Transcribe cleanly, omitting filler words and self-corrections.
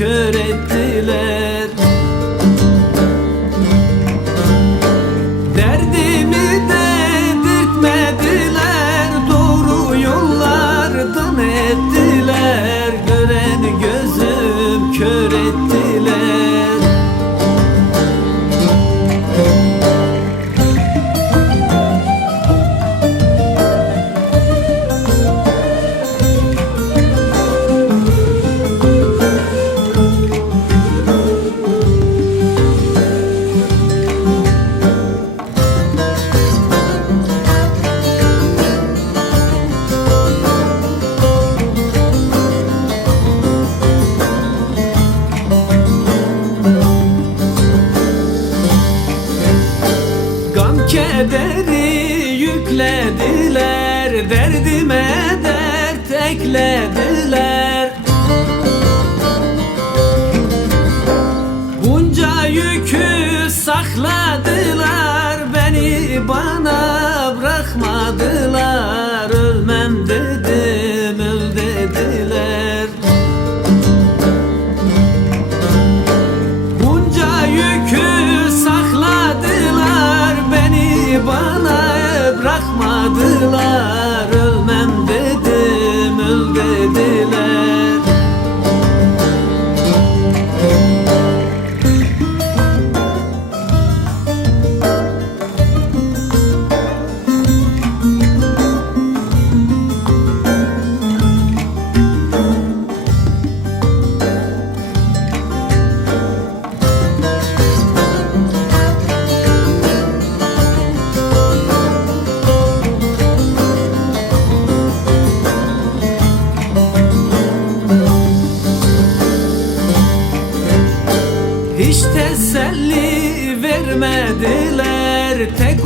kör ettiler. Derdimi dedirtmediler, doğru yollardan ettiler. Gören gözüm kör ettiler. Kederi yüklediler, derdime dert eklediler. Bunca yükü sakladılar, beni bana bırakmadılar. Ölmem dedim, öl dediler. Bunca yükü sakladılar, beni bana bırakmadılar. Ölmem dedim, öl dediler. Hiç teselli vermediler, tek